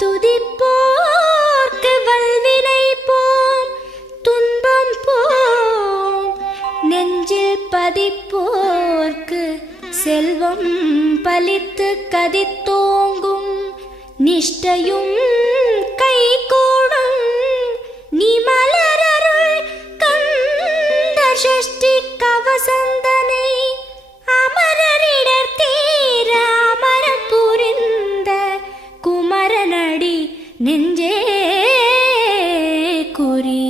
துதிப்போர்க்கு வல்வினை போம் துன்பம் போம், நெஞ்சில் பதிப்போர்க்கு செல்வம் பலித்து கதித்தோங்கும், நிஷ்டையும் கைகூடும் நீ மலரருள் கந்த சஷ்டி கவசந்தனை, அமரரிடர் தீர அமரம் புரிந்த குமரனடி நெஞ்சே குறி.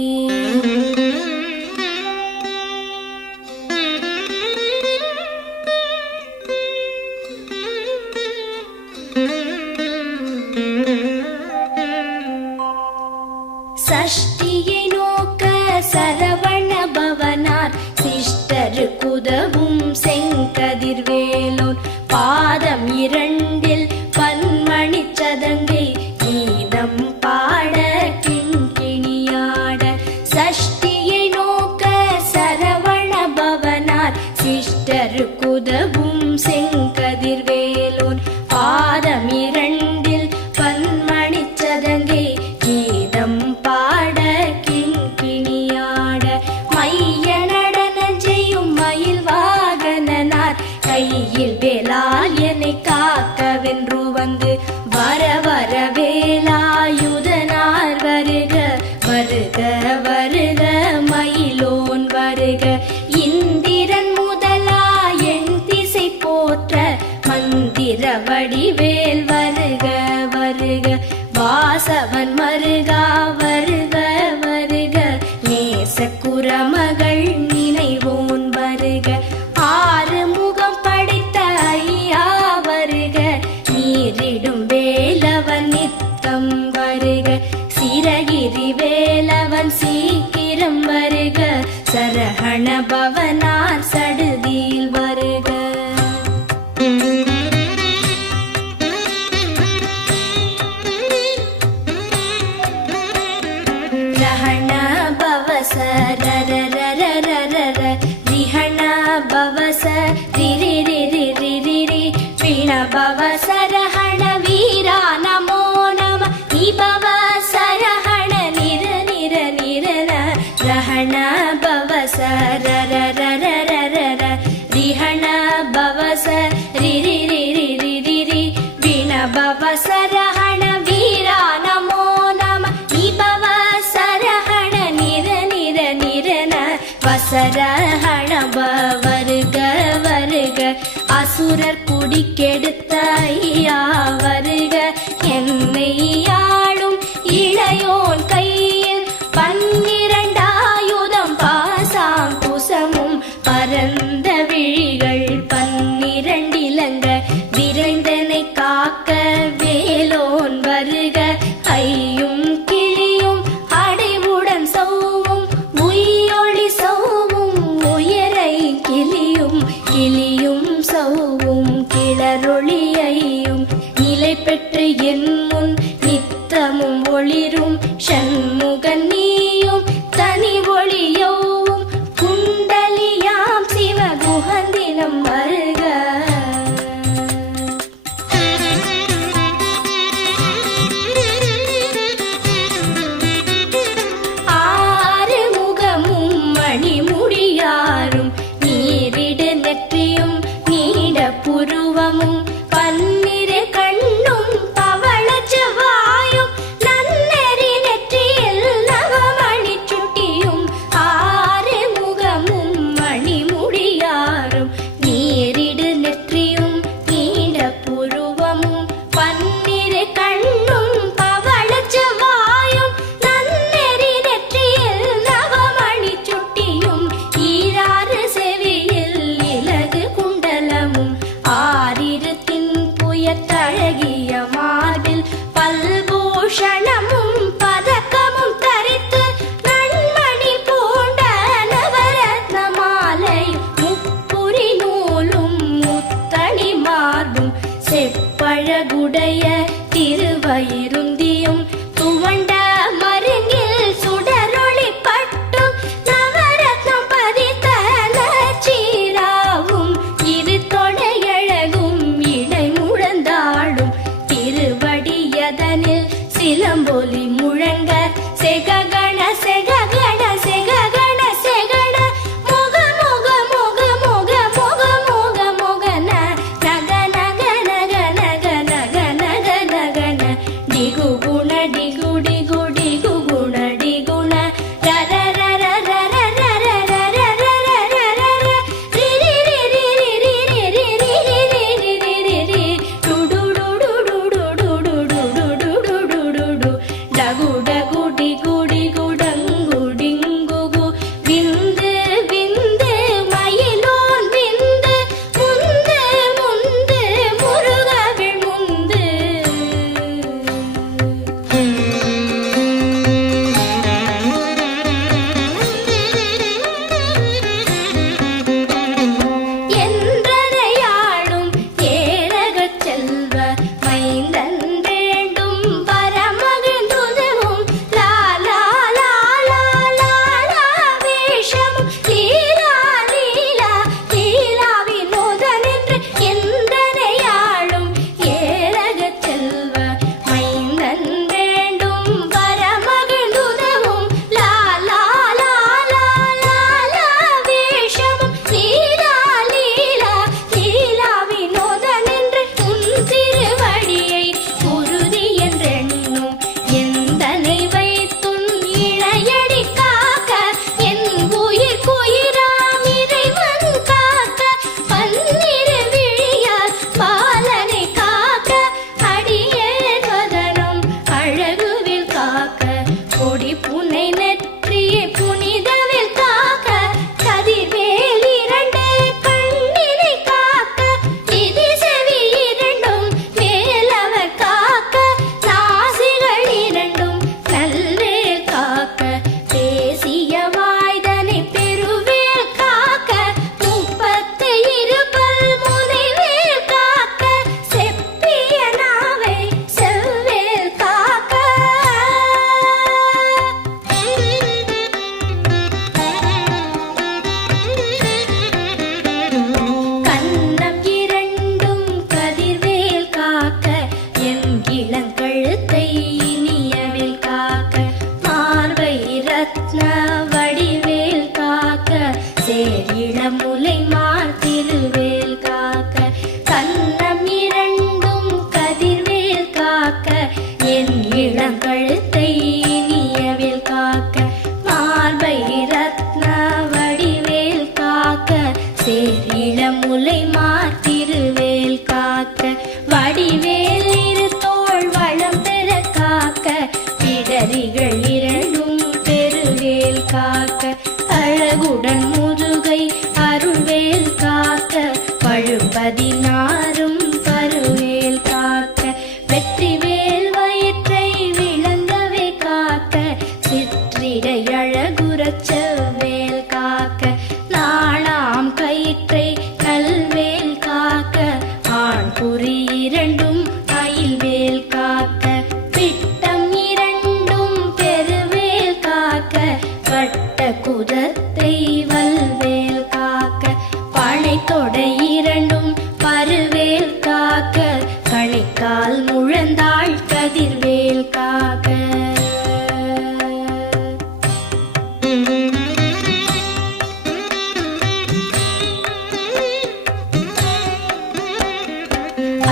சஷ்டியை நோக்க சரவண பவனார் சிஷ்டருக்குதவும் செங்கதிர்வேலோன், பாதம் இரண்டில் பன்மணி சதங்கை கீதம் பாட கிண்கிணியாட. சஷ்டியை நோக்க சரவண பவனார் சிஷ்டருக்குதவும் செங்கதிர்வேலோன், பாதம் இரண்டில் பன்மணி சதங்கை கீதம் பாட கிண்கிணியாட. மைய நடன செய்யும் மயில் வாகனனார் கையில் வேலால் என்னை காக்கவென்று வந்து, வர வர வேலாயுதனார் வருக வருக வருக மயிலோன் வருக. இந்திரன் முதலா என் திசை போற்ற மந்திர வடிவேல் வருக வருக. வாசவன் மருகா வருக வருக, நேச குரமகள் நினைவோன் வருக. ஆறு முகம் படைத்த ஐயா வருக, நீரிடும் வேலவன் நித்தம் வருக. சிரகிரி வேலவன் சீக்கிரம் வருக, சரஹண பவனார் சடுதியில் வருக. ரஹண பவச ரர ரர ரர ர, ரிஹண பவச ரிரி ரிரி ரிரி ரி, வீண பவச ரஹண வீரா நமோ நம, நிபவ சரஹண நிர நிர நிரன. ரஹண பவச ரர ரர ரர ர, ரிஹண பவச ரிரி ரிரி ரிரி ரி, வீண பவச ரஹண வீரா நமோ நம, நிபவ சரஹண நிர நிர நிரன. வசரஹண வருக வருக, அசுரர் குடி கெடுத்த ஐயா வருக. என்னை ஆளும் இளையோன் கையில் பன்னிரண்டாயுதம் பாசாம் குசமும், பரந்த விழிகள் பன்னிரண்டிலங்க விரைந்தனை காக்க வேலோன் வருக. ஐயும் கிளியும் அடைவுடன் சௌவும், உயிரொளி சௌவும் உயரை கிளியும் கிளியும் சௌவும் கிளரொளியையும், நிலை பெற்று என் முன் நித்தமும் ஒளிரும் ஷண்முகன் நீயும் தனி ஒளியோவும், குண்டலியாம் சிவகுகந்தினம் வருக. ஆறு முகமும் மணிமுடியாரும், நீரிடு நெற்றியும் நீட புருவமும், பன்னிரு கண்ணும் பவள சிலம்பொலி முழங்க செககண செககண செககண செகண முக முக முக முக முக முக முகன நக நக நக நக நக நக நகன டிகு குண டிகு டிகு டிகு குண டிகுண ரர ரர ரர ரர ரர ரர ரர ரி ரி ரி ரி ரி ரி ரி ரி ரி ரி ரி ரி ரி டு டு டு டு டு டு டு டு டு டு டு டு டு டு டகு டகு டிகு டிகு டங்கு டிங்கு கு விந்து விந்து மயிலோன் விந்து முந்து முந்து முருகவிழ் முந்து என்றனையாளும் ஏரகச் செல்வ மைந்தன் வேண்டும் பரமகிழ்ந்துதவும் லாலா லாலா லாலா வேஷமும் லீலா லீலா லீலா வினோதனென்று என்றனையாளும் ஏரகச் செல்வ மைந்தன் வேண்டும் பரமகிழ்ந்துதவும் லாலா லாலா லாலா வேஷமும் லீலா லீலா லீலா வினோதனென்று உன் திருவடியை குருதி என்றெண்ணும் எந்தனை வைத்துன் இணையடி காக்க என் உயிர் குயிராம் இறைவன் காக்க பன்னிரு விழியால் பாலனை காக்க அடியேன் வதனம் அழகுவில் காக்க கொடி புனை நெற்றியை புனிதவில் காக்க கதிர்வேல் இரண்டு கண்ணினை காக்க விதி செவி இரண்டும் மேலவர் காக்க நாசிகள் இரண்டும் நல்வேல் காக்க பேசிய வாய்தனை பெருவேல் காக்க முப்பத்து இருபல் முனைவேல் காக்க செப்பிய நாவை செவ்வேல் காக்க கன்னம் இரண்டும் கதிர்வேல் காக்க என் இளங்கழுத்தை இனியவில் காக்க மார்பை ரத்ன வடிவேல் காக்க சேரிளமுலை மார்த்திருவேல் காக்க கன்னம் இரண்டும் கதிர்வேல் காக்க என் இளங்கழுத்தை இனியவில் காக்க மார்பை ரத்ன வடிவேல் காக்க சேரிளமுலை மார்த்திருவேல் காக்க வடிவேல் இரு தோள் வளம் பெற காக்க பிடரிகள் இரண்டும் பெருவேல் காக்க அழகுடன் முதுகை அருள்வேல் காக்க பழுப்பதினாரும் பருவேல் காக்க வெற்றிவேல் வயிற்றை விளங்கவே காக்க சிற்றிடை அழகுறச் செவ்வேல் காக்க நாளாம் கயிற்றை நல்வேல் காக்க ஆண் குறி இரண்டும் அயில்வேல் காக்க பிட்டம் இரண்டும் பெருவேல் காக்க வட்ட குதத்தை வல்வேல் காக்க பனை தொடை இரண்டும் பருவேல் காக்க கணைக்கால் முழந்தாள் கதிர்வேல் காக்க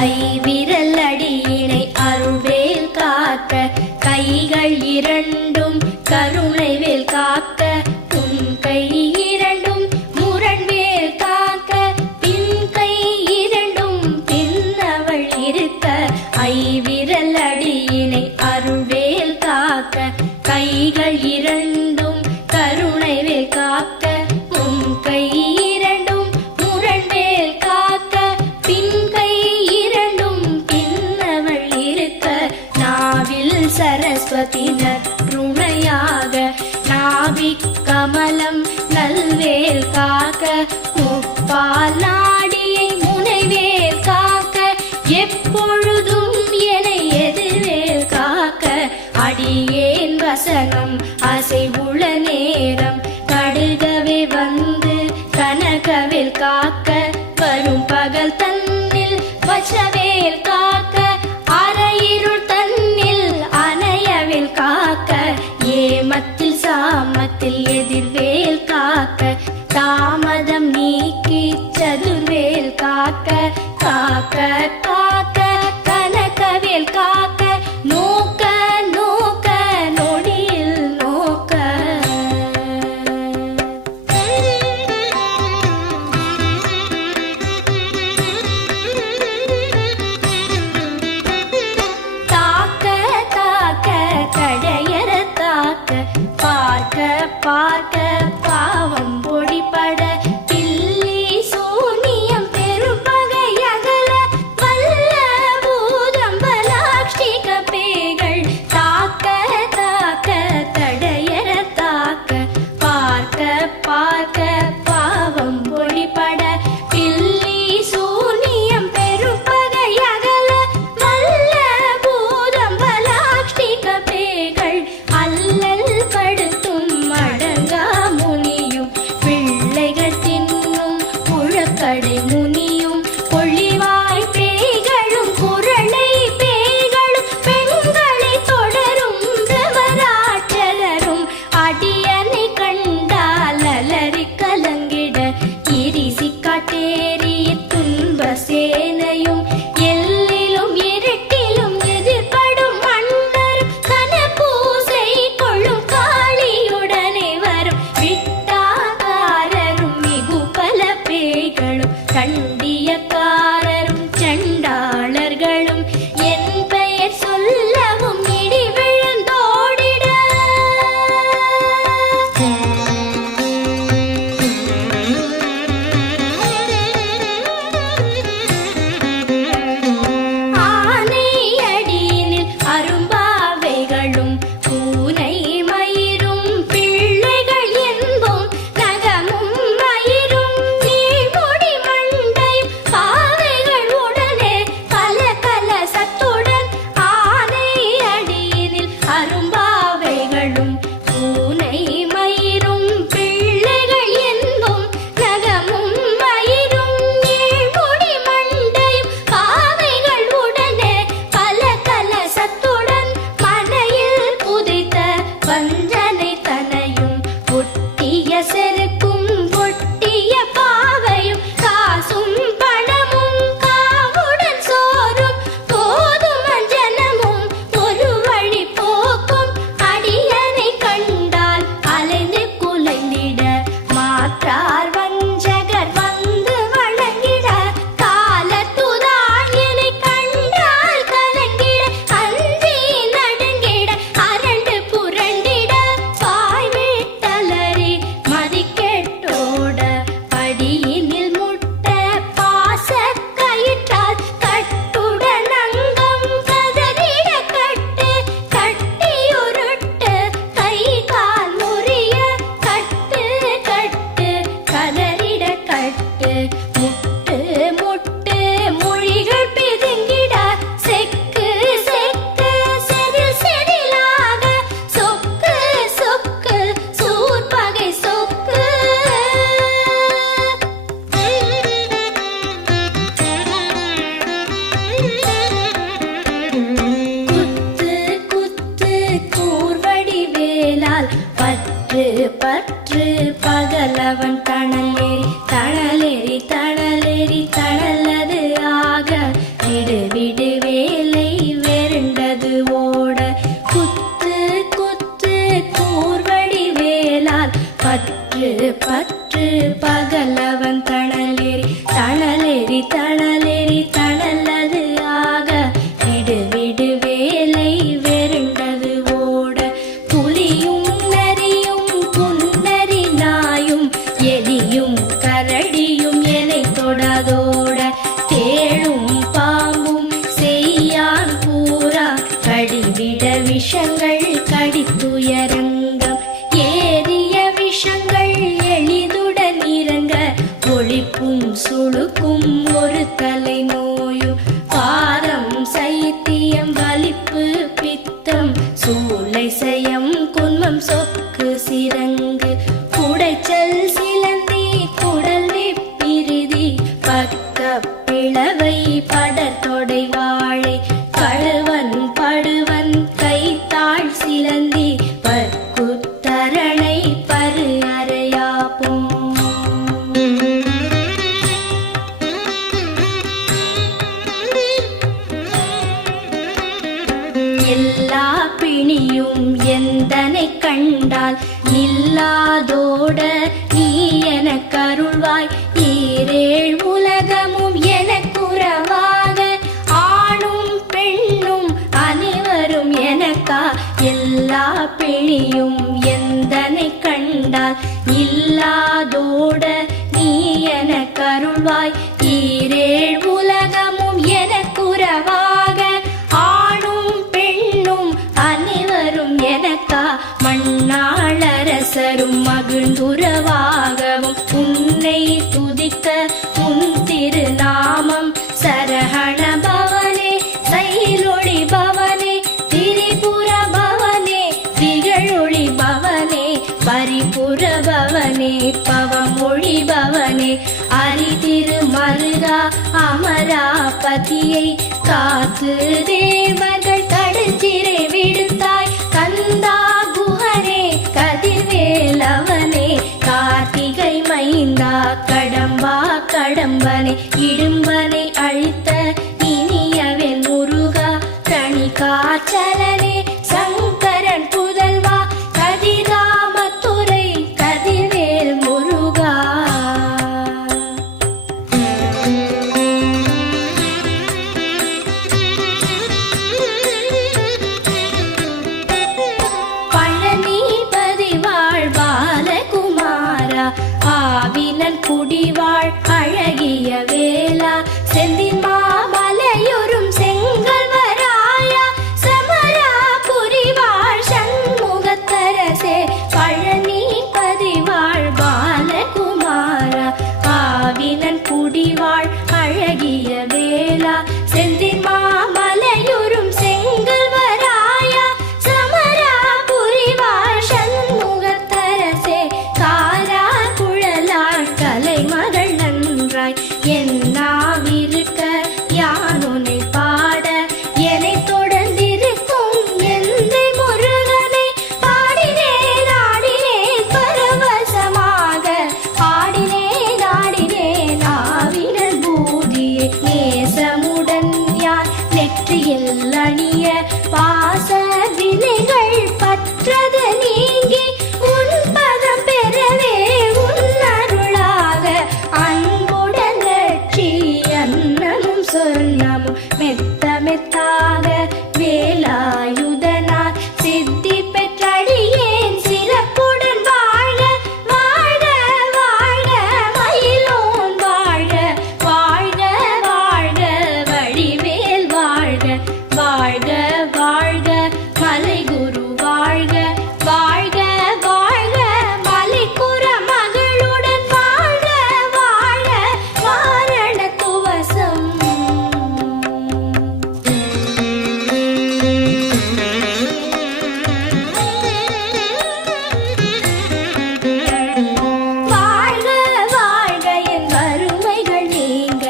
ஐவிரல் அடியினை அருள்வேல் காக்க கைகள் இரண்டும் கருணைவேல் காக்க உன் கை இரண்டும் முரண்வேல் காக்க பின் கை இரண்டும் பின்னவள் இருக்க ஐவிரல் அடியினை அருள்வேல் காக்க கைகள் இரண்டும் கருணைவேல் காக்க உன் கை இரண்டும் முரண்வேல் காக்க பின் கை இரண்டும் பின்னவள் இருக்க நாவில் சரஸ்வதி நற்றுணையாக நாபிக் கமலம் நல்வேல் காக்க முப்பால் நாடியை முனைவேல் காக்க எப்பொழுதும் என எதிர்வேல் காக்க அடியேன் வசனம் அசைவுள நேரம் கடுகவே வந்து கனகவேல் காக்க வரும் பகல் தன்னில் வச்சவேல் காக்க அரையிருள் தன்னில் அன கூடிட விஷங்கள் கடித்துயரங்கம் ஏறிய விஷங்கள் எளிதுடன் இறங்க ஒழிப்பும் சுழுக்கும் ஒரு தலை நோயும் பாதம் சைத்தியம் வலிப்பு பித்தம் சூளை சயம் குன்மம் சொக்கு சிரங்கு குடைச்சல் சிலந்தி குடல் வெப்பிரிதி பக்க பிளவை படத்தொடை வாழை கழுவன் படுவன் கைத்தாள் சிலந்தி பற்குத்தரணை பரு அறையாப்பும் எல்லா பிணியும் எந்தனை கண்டால் நில்லாதோட நீ எனக் கருள்வாய் ஈரேழ் உலகமும் எனக்குறவாக ஆணும் பெண்ணும் அனைவரும் எனக்கா எல்லா பிணியும் எந்தனை கண்டால் நில்லாதோட நீ எனக் கருள்வாய் ஈரேழ் உலகமும் எனக்குறவாக ஆணும் பெண்ணும் அனைவரும் எனக்கா மண்ணாளரசரும் மகிழ்ந்துறவாகவும் உன்னை துதிக்க உன் திருநாமம் சரஹண பவனே சைலொளி பவனே திரிபுர பவனே திகழொளி பவனே பரிபுர பவனே பவமொழி பவனே அரிதிரு மருகா அமராபதியை காத்து தேவர்கள் கடுஞ்சிறை விடுத்தாய் கந்தா குஹனே கதிர்வேலவனே கார்த்திகை மைந்தா கடம்பா கடம்பனை இடும்பனை அழித்த இனியவன் முருகா தணிகாச்சலனே சங்கரன் புதல்வா கதிராமத்துறை கதிர்வேல் முருகா பழனிபதி வாழ் பாலகுமாரா ஆவினன் குடிவாழ் அழகிய வேளா செந்தின் மாமலையொரும் செங்கல்வராயா சமராபுரி வாழ் சண்முகத்தரசே பழனிபதி வாழ் பாலகுமாரா ஆவினன் குடிவாழ் அழகிய வேளா செந்தின் மாமலையொரும் செங்கல்வராயா சமராபுரி வாழ் சண்முகத்தரசே காரா குழலாள் கலைமகள் நன்றாய் என்னாவிருக்க யானுனை பாட என்னை தொடர்ந்திருக்கும் எந்தை முருகனை பாடினேன் ஆடினேன் பரவசமாக ஆடினேன் ஆடினேன் ஆவினல் பூதியை நேசமுடன் யான் நெற்றியில் அணிய பாச வினைகள் பற்றது நீங்கி உன் பதம் பெறவே உன் அருளாக அன்புடன் ரட்சி அன்னமும் சொர்ணமும் மெத்த மெத்தாக வேலாயுதனார் சித்தி பெற்றடியேன் சிறப்புடன் வாழ வாழ வாழ மயிலோன் வாழ வாழ்க வாழ்க வடிவேல் வாழ்க வாழ்க வாழ்க மலைகுரு வாழ்க வாழ்க வாழ்க மலைக்குற மகளுடன் வாழ்க வாழ வாரண துவசம் வாழ்க வாழ்க என் வறுமைகள் நீங்க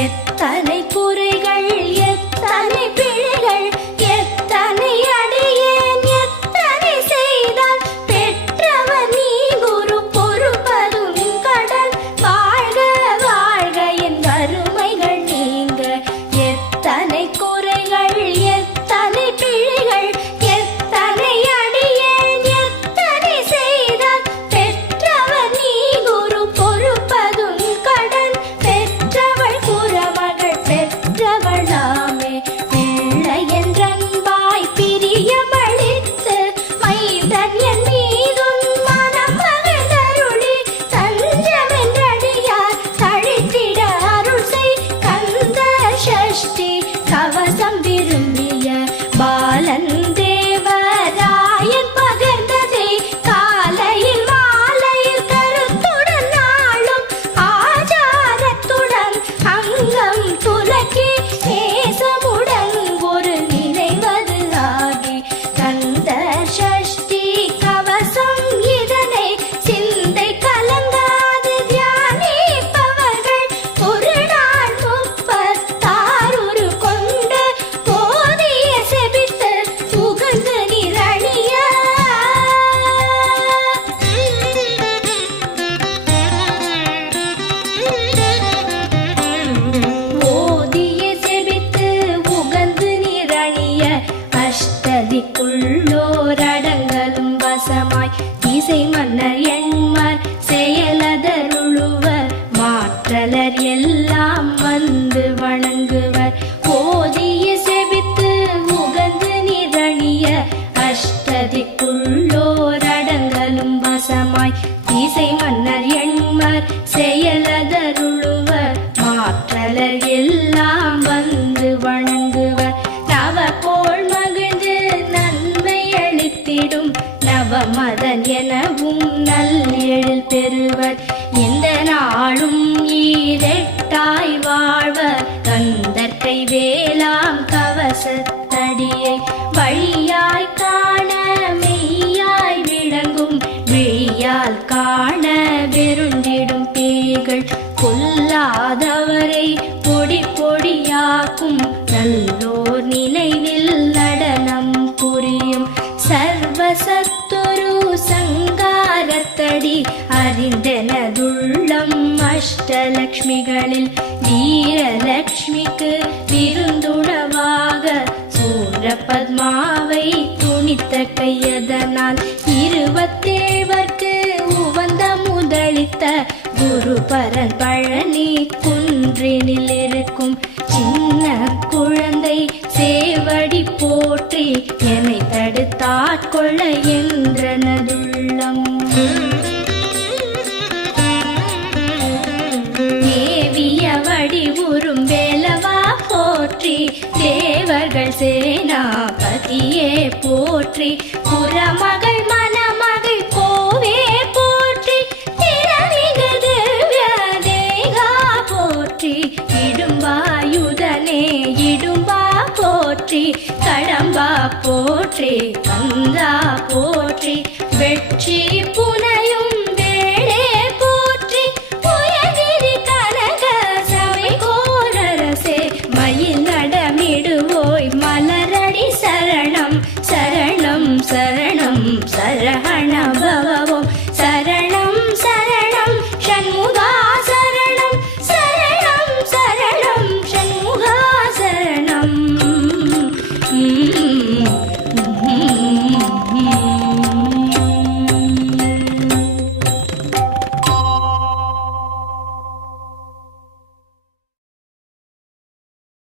எத்தனை குறைகள் எத்தனை பிழைகள் எத்தனை அடியேன் அஷ்டதிக்குள்ளோரடங்கலும் வசமாய் இசை மன்னர் எண்மர் செயலதருளுவர் மாற்றலர் எல்லாம் வந்து வணங்குவர் ஓதிய செபித்து உகந்து நிரணிய அஷ்டதிக்குள்ளோரடங்கலும் வசமாய் இசை மன்னர் எண்மர் செயலதருளுவர் மாற்றலர் எல்லாம் வந்து வணங்குவர் நவகோள் மகிழ்ந்து நன்மை அளித்திடும் நவமதன் எனவும் நல்லெழில் பெறுவர் எந்த நாளும் ஈரெட்டாய் வாழ்வர் கந்தற்கை வேளாம் கவசத்தடியை வழியாய் காண மெய்யாய் விளங்கும் விழியால் காண வெருண்டிடும் பேய்கள் கொல்லாதவரை பொடி பொடியாக்கும் நல்லோர் நினைவில் நடனம் புரியும் சர்வசத்துரு சங்காரத்தடி அறிந்தனதுள்ளம் அஷ்டலக்ஷ்மிகளில் வீரலக்ஷ்மிக்கு விருந்துணவாக சூரபத்மாவை துணித்த கையதனால் 27வர்க்கு உவந்த முதலித்த குருபரன் பழனி குன்றினில் இருக்கும் சின்ன குழந்தை சேவடி போற்றி என்னை தடுத்தாட்கொள்ள என்றனதுள்ளம் தேவிய வடிவுறும் வேலவா போற்றி தேவர்கள் சேனாபதியே போற்றி புறமகள் மணமகள் கோவே போற்றி திறமிகு திவ்ய தேகா போற்றி இடும்பாயுதனே இடும்பா போற்றி கடம்பா போற்றி கந்தா போற்றி வெற்றி புனையும்